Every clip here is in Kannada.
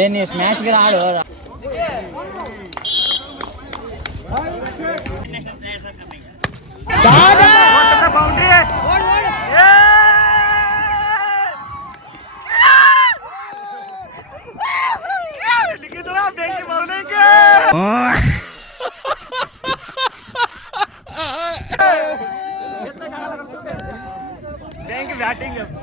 ಏ ನೀ ಸ್ಮ್ಯಾಶ್ ಗಿರ ಆಡು.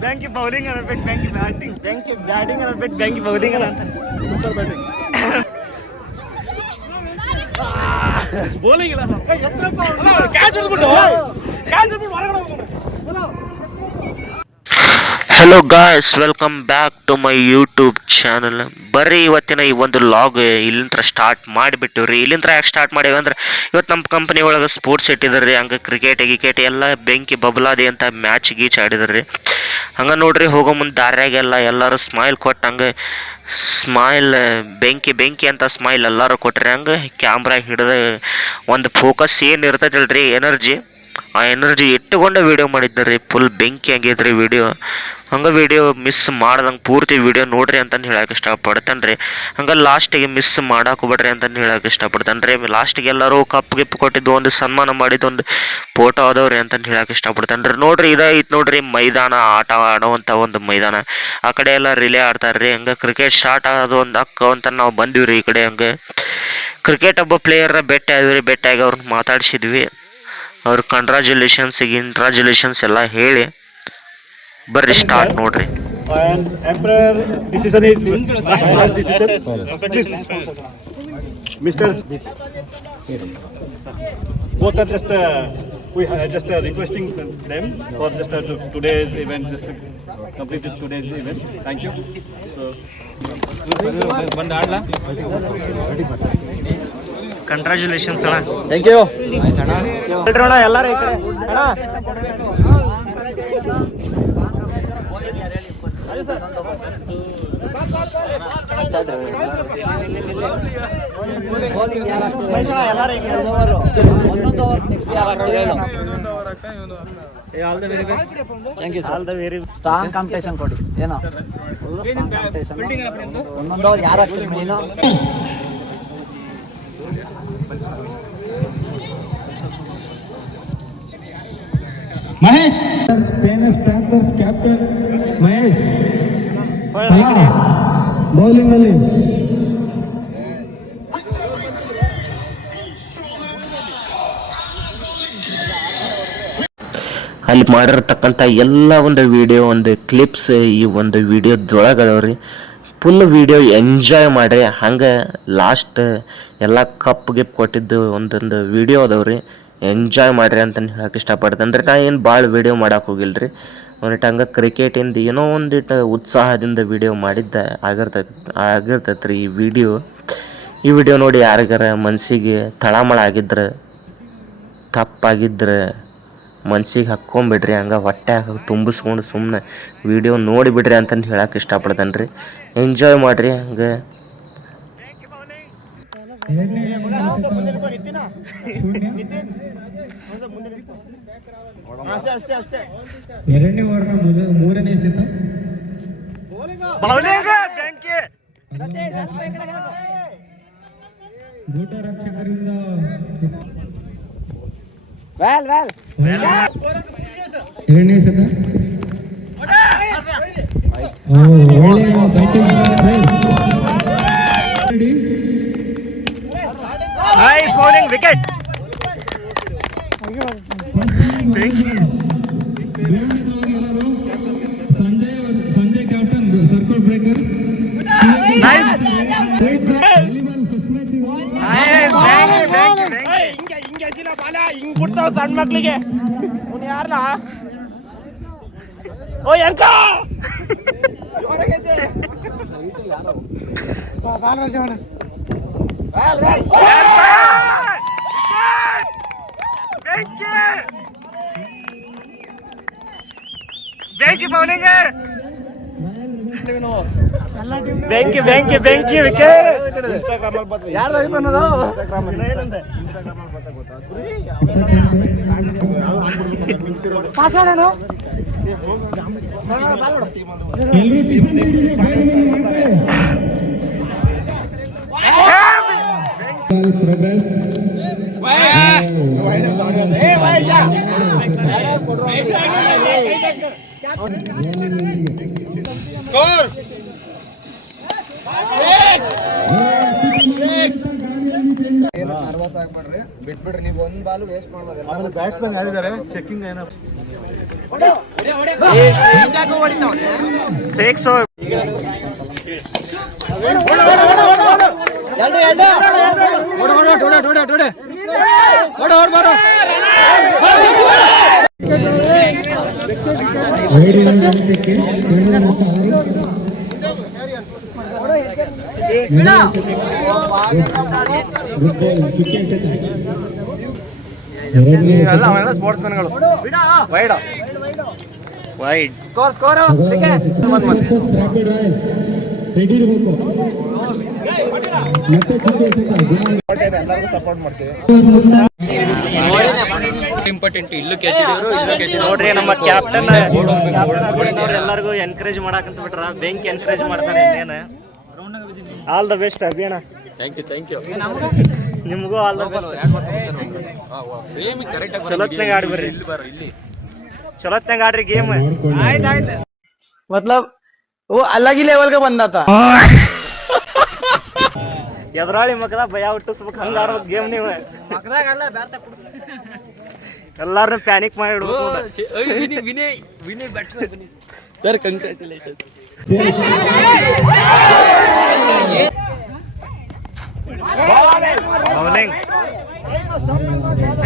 ಬ್ಯಾಂಕಿ ಬೌಲಿಂಗ್ ಅನ್ನಬೇಕು, ಬ್ಯಾಂಕಿ ಬ್ಯಾಟಿಂಗ್, ಬ್ಯಾಂಕಿ ಬ್ಯಾಟಿಂಗ್ ಅನ್ನಬೇಕು, ಬ್ಯಾಂಕಿ ಬೌಲಿಂಗ್ ಅಂತ. Super batting. ಬೌಲಿಂಗ್ ಇಲ್ಲ ಕ್ಯಾಚ್ ಹಿಡಿದ್ಬಿಟ್ಟು hello guys, welcome back to my YouTube channel. ಬರ್ರಿ ಇವತ್ತಿನ ಈ ಒಂದು ಲಾಗ್ ಇಲ್ಲಿಂದ ಸ್ಟಾರ್ಟ್ ಮಾಡಿಬಿಟ್ಟಿವ್ರಿ. ಇಲ್ಲಿಂದ ಯಾಕೆ ಸ್ಟಾರ್ಟ್ ಮಾಡೀವಿ ಅಂದ್ರೆ ಇವತ್ತು ನಮ್ಮ ಕಂಪ್ನಿ ಒಳಗೆ ಸ್ಪೋರ್ಟ್ಸ್ ಇಟ್ಟಿದ್ದಾರೆ. ಹಂಗೆ ಕ್ರಿಕೆಟ್ ಗಿಕೆಟ್ ಎಲ್ಲ ಬೆಂಕಿ ಬಬಲಾದಿ ಅಂತ ಮ್ಯಾಚ್ ಗೀಚ್ ಆಡಿದ್ರಿ. ಹಂಗೆ ನೋಡ್ರಿ, ಹೋಗೋ ಮುಂದೆ ದಾರ್ಯಾಗೆಲ್ಲ ಎಲ್ಲರೂ ಸ್ಮೈಲ್ ಕೊಟ್ಟು ಹಂಗೆ ಸ್ಮೈಲ್ ಬೆಂಕಿ ಬೆಂಕಿ ಅಂತ ಸ್ಮೈಲ್ ಎಲ್ಲರೂ ಕೊಟ್ರಿ. ಹಂಗೆ ಕ್ಯಾಮ್ರಾ ಹಿಡಿದು ಒಂದು ಫೋಕಸ್ ಏನು ಇರ್ತೈತಲ್ರಿ, ಎನರ್ಜಿ, ಆ ಎನರ್ಜಿ ಇಟ್ಟುಕೊಂಡೆ ವೀಡಿಯೋ ಮಾಡಿದ್ದಾರೆ. ಫುಲ್ ಬೆಂಕಿ ಹಂಗಿದ್ರಿ ವಿಡಿಯೋ. ಹಂಗೆ ವಿಡಿಯೋ ಮಿಸ್ ಮಾಡ್ದಂಗೆ ಪೂರ್ತಿ ವಿಡಿಯೋ ನೋಡ್ರಿ ಅಂತಂದು ಹೇಳಕ್ಕೆ ಇಷ್ಟಪಡ್ತೇನೆ ರೀ. ಹಂಗೆ ಲಾಸ್ಟಿಗೆ ಮಿಸ್ ಮಾಡಕ್ಕೆ ಹೋಗ್ಬೇಡ್ರಿ ಅಂತಂದು ಹೇಳಕ್ಕೆ ಇಷ್ಟಪಡ್ತೇನೆ ರೀ. ಲಾಸ್ಟಿಗೆ ಎಲ್ಲರೂ ಕಪ್ ಗಿಪ್ ಕೊಟ್ಟಿದ್ದು, ಒಂದು ಸನ್ಮಾನ ಮಾಡಿದ್ದು ಒಂದು ಫೋಟೋ ಅದಾವ್ರಿ ಅಂತಂದು ಹೇಳಕ್ಕೆ ಇಷ್ಟಪಡ್ತೇನೆ ರೀ. ನೋಡ್ರಿ, ಇದೈತೆ ನೋಡ್ರಿ ಮೈದಾನ, ಆಟ ಆಡುವಂಥ ಒಂದು ಮೈದಾನ. ಆ ಕಡೆ ಎಲ್ಲ ರಿಲೇ ಆಡ್ತಾರೆ ರೀ. ಹಂಗೆ ಕ್ರಿಕೆಟ್ ಸ್ಟಾರ್ಟ್ ಆಗೋದು ಒಂದು ಅಕ್ಕ ಅಂತ ನಾವು ಬಂದಿವ್ರಿ ಈ ಕಡೆ. ಹಂಗೆ ಕ್ರಿಕೆಟ್ ಒಬ್ಬ ಪ್ಲೇಯರ್ನ ಭೇಟಿ ಆದ್ವಿ. ಭೇಟಿಯಾಗಿ ಅವ್ರನ್ನ ಮಾತಾಡ್ಸಿದ್ವಿ. ಅವ್ರು ಕಂಗ್ರಾಚುಲೇಷನ್ಸ್ ಎಲ್ಲ ಹೇಳಿ ಬರ್ರಿ ಸ್ಟಾರ್ಟ್ ನೋಡ್ರಿ. Emperor decision is last decision. Mr. Both are just we are just requesting them for just today's event, just completed today's event. Thank you. So congratulations ಅಣ್ಣ. ಥ್ಯಾಂಕ್ ಯು ಅಣ್ಣ ಎಲ್ಲರೂ ಈ ಕಡೆ ಸ್ಟ್ರಾಂಗ್ ಕಾಂಪಿಟೇಷನ್ ಕೊಡಿ. ಏನೋ ಒಂದೊಂದು ಓವರ್ ಯಾರು ಹಾಕ್ತೀರಿ ನೀನು? Mahesh, famous panthers captain Mahesh bowling ಅಲ್ಲಿ. ಅಲ್ಲಿ ಮಾಡಿರ್ತಕ್ಕಂಥ ಎಲ್ಲ ಒಂದು ವಿಡಿಯೋ, ಒಂದು ಕ್ಲಿಪ್ಸ್ ಈ ಒಂದು ವಿಡಿಯೋದೊಳಗೆ ಅದಾವ್ರಿ. ಫುಲ್ ವಿಡಿಯೋ ಎಂಜಾಯ್ ಮಾಡಿರಿ. ಹಂಗೆ ಲಾಸ್ಟ್ ಎಲ್ಲ ಕಪ್ ಗಿಪ್ ಕೊಟ್ಟಿದ್ದು ಒಂದೊಂದು ವಿಡಿಯೋ ಅದಾವ್ರಿ. ಎಂಜಾಯ್ ಮಾಡಿರಿ ಅಂತಂದು ಹೇಳಕ್ಕೆ ಇಷ್ಟಪಡ್ತೇನೆ ರೀ. ನಾ ಏನು ಭಾಳ ವೀಡಿಯೋ ಮಾಡೋಕೆ ಹೋಗಿಲ್ಲ ರೀ. ಒಂದಿಟ್ಟು ಹಂಗೆ ಕ್ರಿಕೆಟಿಂದ ಏನೋ ಒಂದಿಟ್ಟು ಉತ್ಸಾಹದಿಂದ ವೀಡಿಯೋ ಮಾಡಿದ್ದೆ ಆಗಿರ್ತೈತೆ ರೀ ಈ ವಿಡಿಯೋ ನೋಡಿ ಯಾರಿಗಾರ ಮನಸ್ಸಿಗೆ ತಳಮಳ ಆಗಿದ್ರೆ, ತಪ್ಪಾಗಿದ್ರೆ ಮನ್ಸಿಗೆ ಹಾಕ್ಕೊಂಬಿಡ್ರಿ. ಹಂಗೆ ಹೊಟ್ಟೆ ತುಂಬಿಸ್ಕೊಂಡು ಸುಮ್ಮನೆ ವಿಡಿಯೋ ನೋಡಿಬಿಡ್ರಿ ಅಂತಂದು ಹೇಳಕ್ಕೆ ಇಷ್ಟಪಡ್ತೇನೆ ರೀ. ಎಂಜಾಯ್ ಮಾಡಿರಿ. ಹಂಗೆ ಎರಡನೇ ಓವರ್ನ ಮೂರನೇ ಎಸೆತ ಗೂಟ ರಕ್ಷಕರಿಂದ ಎರಡನೇ ಎಸೆತ. ಒಳ್ಳೆಯ batting. nice bowling, wicket. Sanjay captain circle breakers. Nice. ಹಿಂಗೆ ಬಾಲ ಹಿಂಗ್ ಬಿಡ್ತಾವ ಸಣ್ಣ ಮಕ್ಳಿಗೆ. ಅವ್ನು ಯಾರಲ್ಲ? ಓ ಎಂಕ ಬೆಂಕಿ ಬೌಲಿಂಗ್, ಬೆಂಕಿ ಬೆಂಕಿ ಬೆಂಕಿ ವಿಕೆಟ್. ಇನ್ಸ್ಟಾಗ್ರಾಮ್ ಅಲ್ಲಿ ಯಾರು ಅನ್ನೋದು ಬಿಟ್ಬಿಡ್ರಿ ನೀವು ಒಂದ್ ಬಾಲ್ ವೇಸ್ಟ್ ಮಾಡ್ಬೋದು. ಬ್ಯಾಟ್ಸ್ಮನ್ ಯಾರಿದ್ದಾರೆ ಚೆಕಿಂಗ್ ಏನೋ ಅವೆಲ್ಲ ಸ್ಪೋರ್ಟ್ಸ್ ಮ್ಯಾನ್ಗಳು. ವೈಡ್ ವೈಡ್ ಸ್ಕೋರ್ ರೆಡಿ ಇರಬೇಕು. ಸಪೋರ್ಟ್ ಮಾಡ್ತೀವಿ. ಇಂಪಾರ್ಟೆಂಟ್ ಇಲ್ಲೂ ಕ್ಯಾಚ್ ನೋಡ್ರಿ ನಮ್ಮ ಕ್ಯಾಪ್ಟನ್ ಎಲ್ಲರಿಗೂ ಎನ್ಕರೇಜ್ ಮಾಡಾಕಂತ ಬಿಟ್ರ ಬೆಂಕಿ ಎನ್ಕರೇಜ್ ಮಾಡ್ತಾರೆ. ಇನ್ನೇನು ಆಲ್ ದ ಬೆಸ್ಟ್ ಅಭಿಯಣ್ಣ. ಥ್ಯಾಂಕ್ ಯು ನಿಮಗೂ ಆಲ್ ದ ಬೆಸ್ಟ್. ಚಲೋತ್ನಾಗ ಆಡಿ ಬರ್ರಿ, ಚಲೋತ್ನಾಗ ಆಡ್ರಿ ಗೇಮ್. मतलब वो अलग ही लेवल का बंदा था. ಎದುರಾಳಿ ಮಕ್ಕಳ ಭಯ ಹುಟ್ಟಿಸ್ಬೇಕು, ಹಂಗ ಆಡ್ಬೇಕು ಗೇಮ್. ನೀವು ಎಲ್ಲಾರನ್ನ ಪ್ಯಾನಿಕ್ ಮಾಡಿಡ್ಬೇಕು. ಬೌಲಿಂಗ್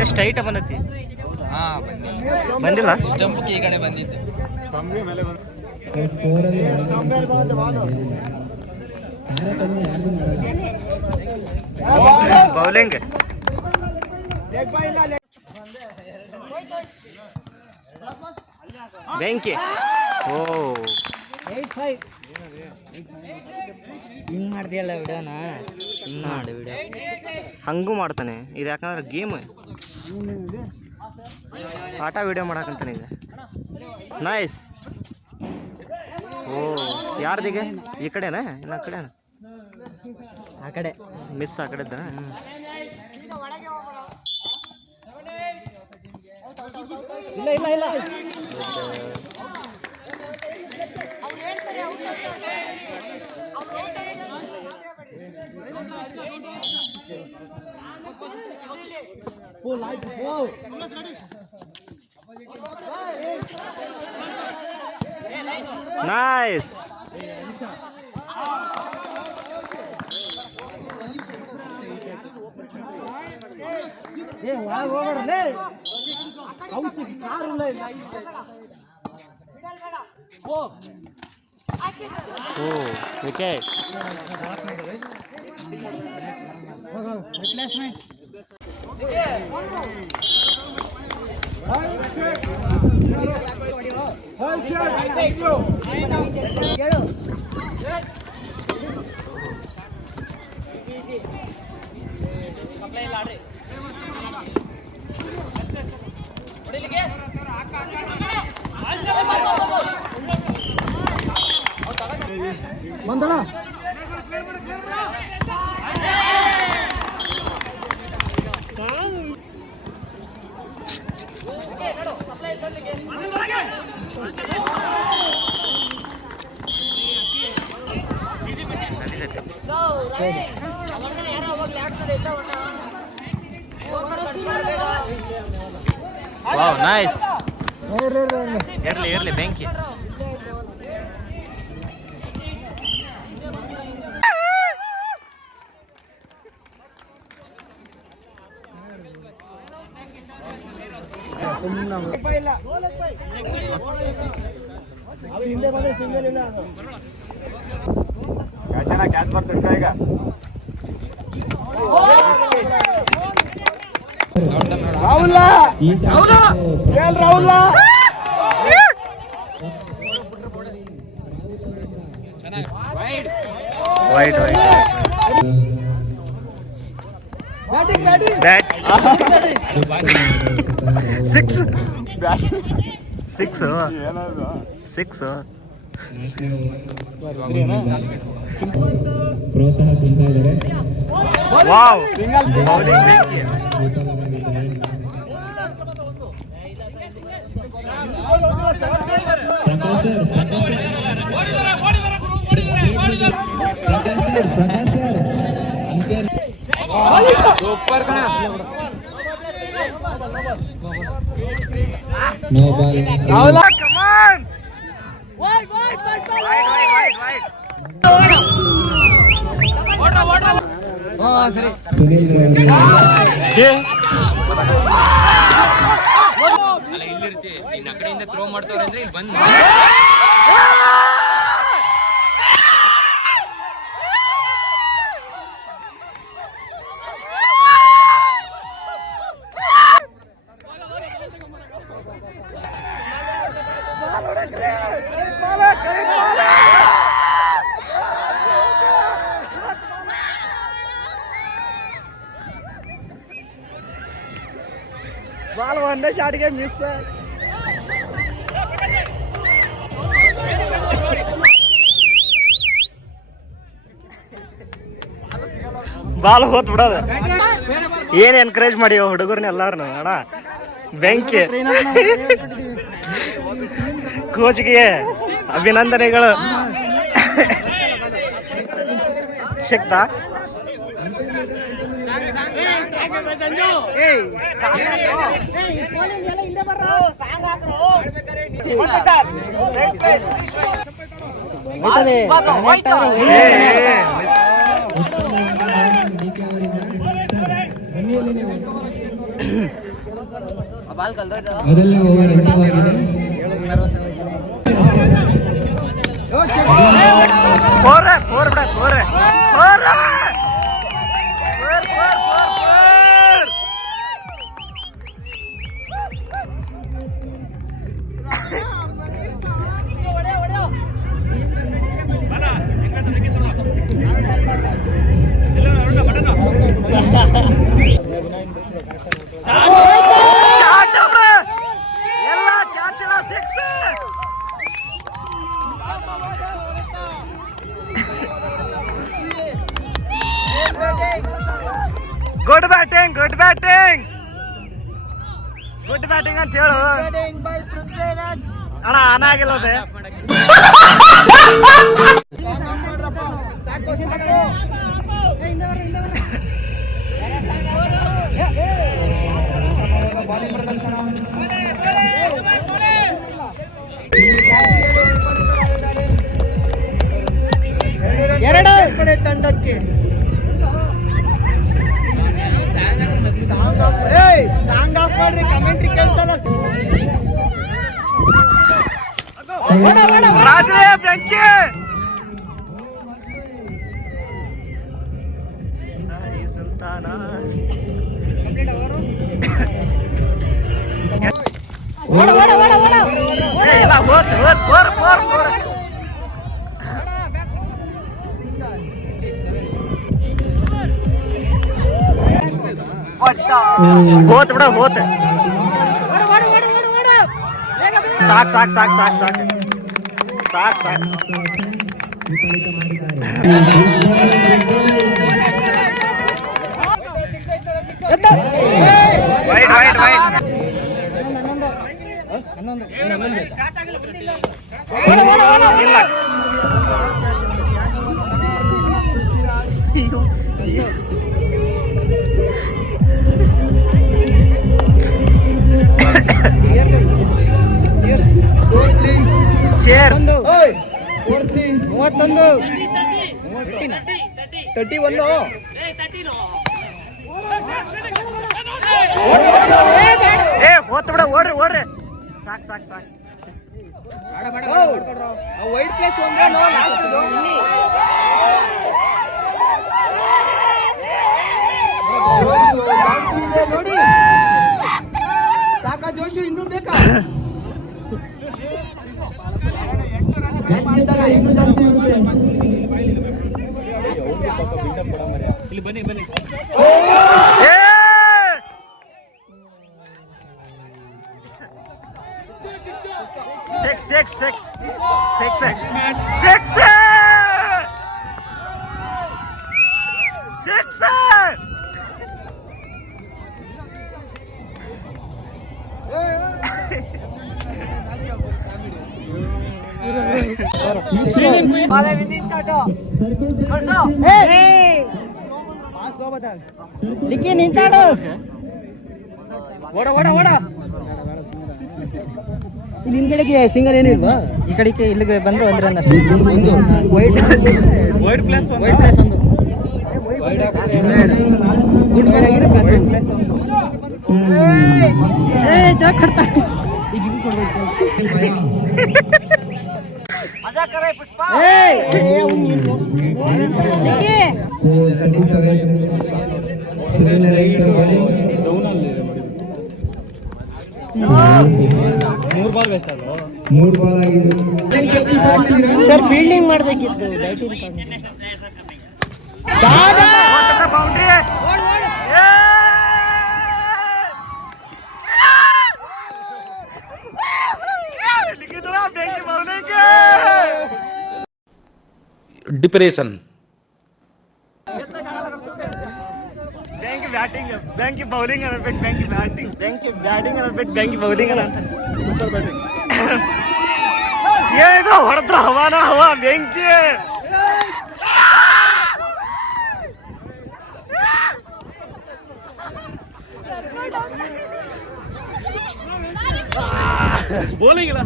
ಎಷ್ಟು ಹೈಟ್ ಬಂದೈತಿ? ಬಂದಿಲ್ಲ. ಸ್ಟಂಪ್ ಈ ಕಡೆ ಬಂದಿತ್ತು. ಬೌಲಿಂಗ್ ಬೆಂಕಿ. ಓ ಹಿಂಗ್ ಮಾಡ್ದಿಯಲ್ಲ ವಿಡಿಯೋನ, ಹಿಂಗ್ ಮಾಡಿ ವಿಡಿಯೋ. ಹಂಗೂ ಮಾಡ್ತಾನೆ ಇದು, ಯಾಕಂದ್ರೆ ಗೇಮ್ ಆಟ ವಿಡಿಯೋ ಮಾಡಾಕಂತಾನೆ ಈಗ. ನೈಸ್. ಓ ಯಾರ್ದಿಗೆ? ಈ ಕಡೆನಾ ಇನ್ನು ಆ ಕಡೆನಾ? ಆ ಕಡೆ ಮಿಸ್ ಆ ಕಡೆ ಇದ್ದಾನ. ಇಲ್ಲ ನೈಸ್. ಓ ವಿಕೆಟ್. Wow nice. ಇರ್ಲಿ ಬೆಂಕಿ. ಕ್ಯಾಚ್ ಬರ್ತಿರ್ತ ಈಗ. Wide bat. ಸಿಕ್ಸ್. ಪ್ರೋತ್ಸಾಹ ತುಂಬ್ತಾ ಇದ್ದಾರೆ. ವಾವ್ ಸೂಪರ್ ಕಣ. No ball. ಸುನಿಲ್ ಅಲ್ಲ ಇಲ್ಲಿರ್ತಿ ಇನ್ನು ಆ ಕಡೆಯಿಂದ ಥ್ರೋ ಮಾಡ್ತವ್ರೆ ಅಂದ್ರೆ ಇಲ್ಲಿ ಬಂದು ಬಾಲ್ ಒಂದೇ ಶಾಟ್ಗೆ ಮಿಸ್. ಬಾಲ್ ಹೋತ್ ಬಿಡೋದು. ಏನ್ ಎನ್ಕರೇಜ್ ಮಾಡಿ ಹುಡುಗರ್ನ ಎಲ್ಲಾರನು ಅಣ್ಣ. ಬೆಂಕಿ ಕೋಚ್ಗೆ ಅಭಿನಂದನೆಗಳು. ಸಿಕ್ತಾ ಮೊದಲನೇ ಓವರ್ ಅಂತ್ಯವಾಗಿದೆ. ಎಲ್ಲ catch six. Good batting good batting good batting ಅಂತ ಹೇಳು ಅಣ್ಣ. ಆನ ಆಗಿಲ್ಲ ಅದೇ. ಎರಡು ಕಡೆ ತಂಡಕ್ಕೆ ಸಾಂಗ್ ಆಫ್ ಮಾಡ್ರಿ, ಕಮೆಂಟ್ರಿ ಕೇಳಿಸಲ್ಲ. ರಾಜೇ ಬೆಂಕಿ. ಸುಲ್ತಾನ ಇಲ್ಲ ಹೋತ್ ಹೋತ್ ಫೋರ್ ಫೋರ್ ಫೋರ್. ಹೋತ್ ಬಿಡ ಹೋತ್. ಸಾಕ್ ಸಾಕ್ ಸಾಕ್ ಸಾಕ್ ಸಾಕ್ ಸಾಕ್ ಸಾಕ್. Wide wide wide. ಇಲ್ಲ ಚೇರ್ 31 31 ಏ ಹೋತ್ ಬಿಡ ಓಡ್ರಿ ಓಡ್ರಿ. ಸಾಕ್ ಸಾಕ್ ಸಾಕ್. ವೈಟ್ ಪ್ಲೇಸ್ ಒಂದೇ ಲಾಸ್ಟ್ ನೋಡಿ. ಸಾಕಾ ಜೋಶು? ಇನ್ನೂ ಬೇಕಾ? ಇನ್ನೂ ಜಾಸ್ತಿ ಇರುತ್ತೆ. ಇಲ್ಲಿ ಬನ್ನಿ ಬನ್ನಿ. ಸಿಕ್ಸ್ ಸಿಕ್ಸ್ ಸಿಕ್ಸ್ ಸಿಕ್ಸ್ ಇಲ್ಲಿ ಹಿಂದ್ಗಡೆಗೆ ಸಿಂಗಲ್ ಏನಿಲ್ವಾ ಈ ಕಡೆಗೆ ಇಲ್ಲಿಗೆ ಬಂದ್ರೆ ಒಂದು ರನ್ ಅಷ್ಟೇ ಒಂದು ವೈಟ್ ಪ್ಲಸ್ ಒಂದು ಗುಡ್ ಮೇಲೆ ಆಗಿರೋ ಪ್ಲಸ್ ಏ ಜಾಕ್ ಕಟ್ತಾ ಈಗ ಇದು ಕೊಡ್ಬೇಕು ಮಜಾ ಕರೆ ಪುಷ್ಪ ಲಿಕ್ಕಿ ಮೂರು ಬಾಲ್ ಆಗಿದೆ ಸರ್ ಫೀಲ್ಡಿಂಗ್ ಮಾಡಬೇಕಿತ್ತು ಬ್ಯಾಟಿಂಗ್ ಡಿಪ್ರೆಷನ್ ಬ್ಯಾಂಕಿ ಬೌಲಿಂಗ್ ಅನ್ನಬೇಕು ಬ್ಯಾಂಕಿ ಬ್ಯಾಟಿಂಗ್ ಅನ್ನಬೇಕು ಬ್ಯಾಂಕಿ ಬೌಲಿಂಗ್ ಅಂತ ಸೂಪರ್ ಬ್ಯಾಟಿಂಗ್ ಏನೋ ಹೊಡೆದ್ರ ಹವಾ ಬೆಂಕಿ ಬೌಲಿಂಗ್ ಇಲ್ಲ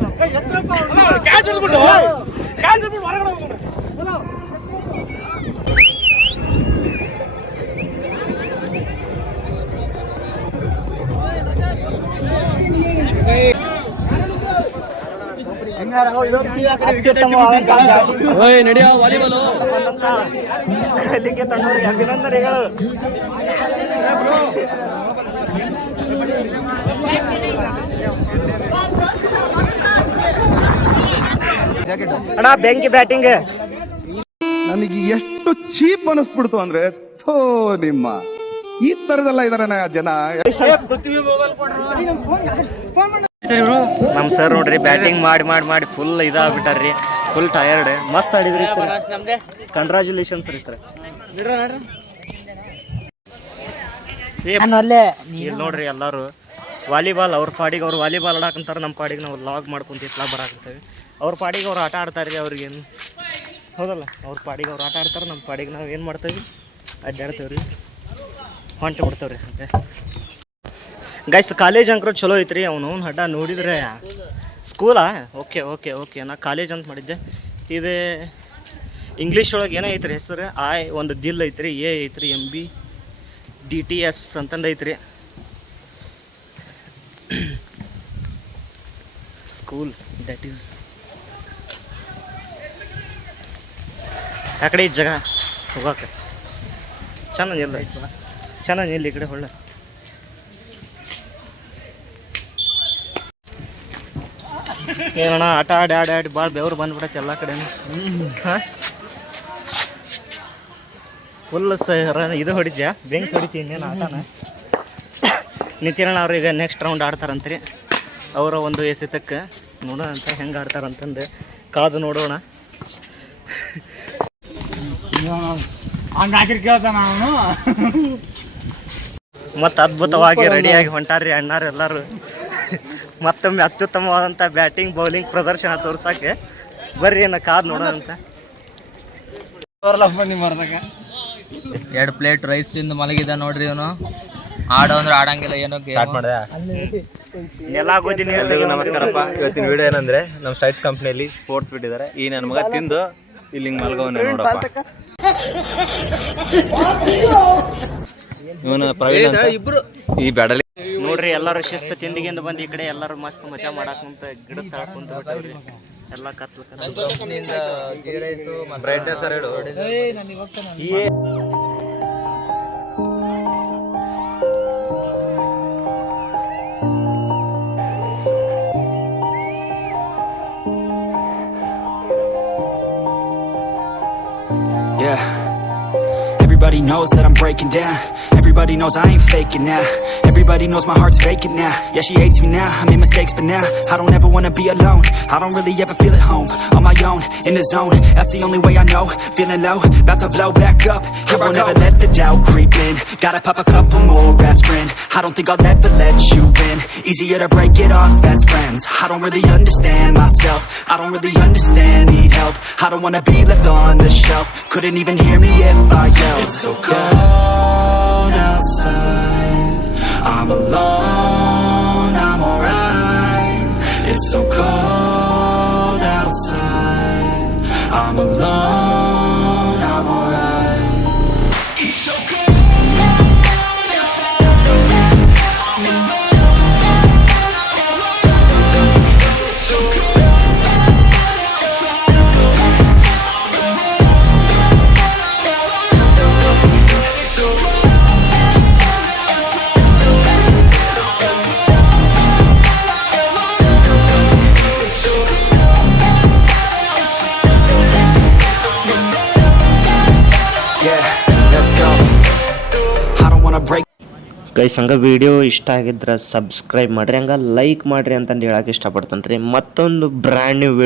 ಕ್ಯಾಚ್ ಹೊಡೆದ್ಬಿಟ್ಟು ಹೊರಗಡೆ ಹೋಗೋಣ ನಡೆಯೋ ವಾಲಿಬಾಲು ಕಲಿಕೆ ತಂಡವರಿಗೆ ಅಭಿನಂದನೆಗಳು. ಅಣ್ಣ ಬೆಂಕಿ ಬ್ಯಾಟಿಂಗ್ ನನಗೆ ಎಷ್ಟು ಚೀಪ್ ಅನಿಸ್ಬಿಡ್ತು ಅಂದ್ರೆ ಥೋ ನಿಮ್ಮ ಈ ತರದೆಲ್ಲ ಇದಾರೆ ಜನ. ನಮ್ಮ ಸರ್ ನೋಡ್ರಿ ಬ್ಯಾಟಿಂಗ್ ಮಾಡಿ ಫುಲ್ ಇದಾಗ್ಬಿಟ್ಟಾರ್ರಿ, ಫುಲ್ ಟಯರ್ಡ್. ಮಸ್ತ್ ಆಡಿದ್ರಿ ಸರ್, ಕಂಗ್ರಾಚುಲೇಷನ್ಸ್ ರೀ ಸರ್. ಇಲ್ಲಿ ನೋಡ್ರಿ ಎಲ್ಲರೂ ವಾಲಿಬಾಲ್ ಅವ್ರ ಪಾಡಿಗೆ ಅವ್ರು ವಾಲಿಬಾಲ್ ಆಡಾಕಂತಾರೆ, ನಮ್ಮ ಪಾಡಿಗೆ ನಾವು ಲಾಗ್ ಮಾಡ್ಕೊಂತ ಇತ್ಲಾ ಬರಾಕಂತೇವೆ. ಅವ್ರ ಪಾಡಿಗೆ ಅವ್ರು ಆಟ ಆಡ್ತಾರೆ ರೀ, ಅವ್ರಿಗೇನು ಹೌದಲ್ಲ, ಅವ್ರ ಪಾಡಿಗೆ ಅವ್ರು ಆಟ ಆಡ್ತಾರೆ, ನಮ್ಮ ಪಾಡಿಗೆ ನಾವು ಏನು ಮಾಡ್ತೇವೆ ಅಡ್ಡಾಡ್ತೇವೆ ರೀ, ಹೊಂಟೆ ಬಿಡ್ತೇವೆ ರೀ. ಅಂತೆ ಗೈಸ್ ಕಾಲೇಜ್ ಅಂಕರು ಚಲೋ ಐತ್ರಿ. ಅವನು ಹಡ್ಡ ನೋಡಿದ್ರೆ ಸ್ಕೂಲಾ ಓಕೆ ನಾ ಕಾಲೇಜ್ ಅಂತ ಮಾಡಿದ್ದೆ. ಇದು ಇಂಗ್ಲೀಷ್ ಒಳಗೆ ಏನೋ ಐತ್ರಿ ಹೆಸರು, ಒಂದು ದಿಲ್ ಐತ್ರಿ, ಎ ಐತ್ರಿ, MBDTS ಅಂತಂದು ಐತ್ರಿ ಸ್ಕೂಲ್. ದಟ್ ಈಸ್ ಆ ಕಡೆ ಈ ಜಾಗ ಹೋಗಕ್ಕೆ ಚೆನ್ನಾಗಿಲ್ಲ ಈ ಕಡೆ ಒಳ್ಳೆ. ಏನಣ್ಣ ಆಟ ಆಡಿ ಭಾಳ ಬೆವರು ಬಂದ್ಬಿಡತ್ತೆ ಎಲ್ಲ ಕಡೆ. ಫುಲ್ ಇದು ಹೊಡಿದ್ಯಾ, ಬೆಂಕಿ ಹೊಡಿತೀವಿ ಇನ್ನೇನು ಆಟನ. ನಿತಿನಣ್ಣ ಅವ್ರಿಗೆ ನೆಕ್ಸ್ಟ್ ರೌಂಡ್ ಆಡ್ತಾರಂತ್ರಿ. ಅವರ ಒಂದು ಎಸೆತಕ್ಕೆ ನೋಡೋಣ ಅಂತ ಹೆಂಗೆ ಆಡ್ತಾರಂತಂದು ಕಾದು ನೋಡೋಣ. ಮತ್ತು ಅದ್ಭುತವಾಗಿ ರೆಡಿಯಾಗಿ ಹೊಂಟಾರ್ರಿ ಅಣ್ಣಾರು ಎಲ್ಲರೂ. ಮತ್ತೊಮ್ಮೆ ಅತ್ಯುತ್ತಮವಾದಂಥ ಬ್ಯಾಟಿಂಗ್ ಬೌಲಿಂಗ್ ಪ್ರದರ್ಶನ ತೋರ್ಸಕ್ಕೆ ಬರ್ರಿ ಏನೋ ಕಾದು ನೋಡೋಣ ಅಂತ. 2 ಪ್ಲೇಟ್ ರೈಸ್ ತಿಂದು ಮಲಗಿದ ನೋಡ್ರಿ ಇವನು. ಆಡೋ ಅಂದ್ರೆ ಆಡಂಗಿಲ್ಲ, ಏನೋ ಸ್ಟಾರ್ಟ್ ಮಾಡಿದೆ. ಎಲ್ರಿಗೂ ನಮಸ್ಕಾರಪ್ಪ. ಇವತ್ತಿನ ವಿಡಿಯೋ ಏನಂದ್ರೆ ನಮ್ಮ ಸ್ಟೈಟ್ಸ್ ಕಂಪ್ನಿಯಲ್ಲಿ ಸ್ಪೋರ್ಟ್ಸ್ ಬಿಟ್ಟಿದ್ದಾರೆ. ಈ ನನ್ನ ಮಗ ತಿಂದು ಇಲ್ಲಿ ಮಲ್ಗೋನೆ ನೋಡಪ್ಪ. ಇವನು ಪ್ರವೀಣ್ ಅಂತ ಈ ಬ್ಯಾಡಲ್ಲಿ ನೋಡ್ರಿ. ಎಲ್ಲರೂ ಶಿಸ್ತು ತಿಂದಿಗಿಂದ ಬಂದು ಈ ಕಡೆ ಎಲ್ಲರೂ ಮಸ್ತ್ ಮಜಾ ಮಾಡಾಕುಂತ ಗಿಡ ತಳಕುಂತ ಬಿಟ್ಟವ್ರಿ ಎಲ್ಲ ಕತ್ಲ. ಬ್ರೈಟ್ನೆಸ್ ಹೇಳು. Everybody knows that I'm breaking down. Everybody knows I ain't faking now. Everybody knows my heart's vacant now. Yeah, she hates me now, I made mistakes but now I don't ever wanna be alone. I don't really ever feel at home. On my own, in the zone, that's the only way I know. Feeling low, about to blow back up. Here I never let the doubt creep in. Gotta pop a couple more aspirin. I don't think I'll ever let you in. Easier to break it off as friends. I don't really understand myself. I don't really understand, need help. I don't wanna be left on the shelf. Couldn't even hear me if I yelled. It's so cold outside. I'm alone, I'm alright. It's so cold outside. I'm alone, I'm alright. It's so cold. Guys ಹಂಗೆ ವಿಡಿಯೋ ಇಷ್ಟ ಆಗಿದ್ರೆ ಸಬ್ಸ್ಕ್ರೈಬ್ ಮಾಡಿರಿ, ಹಂಗೆ ಲೈಕ್ ಮಾಡಿರಿ ಅಂತಂದು ಹೇಳಕ್ಕೆ ಇಷ್ಟಪಡ್ತೇನೆ ರೀ. ಮತ್ತೊಂದು ಬ್ರ್ಯಾಂಡ್ ನ್ಯೂ ವಿಡಿಯೋ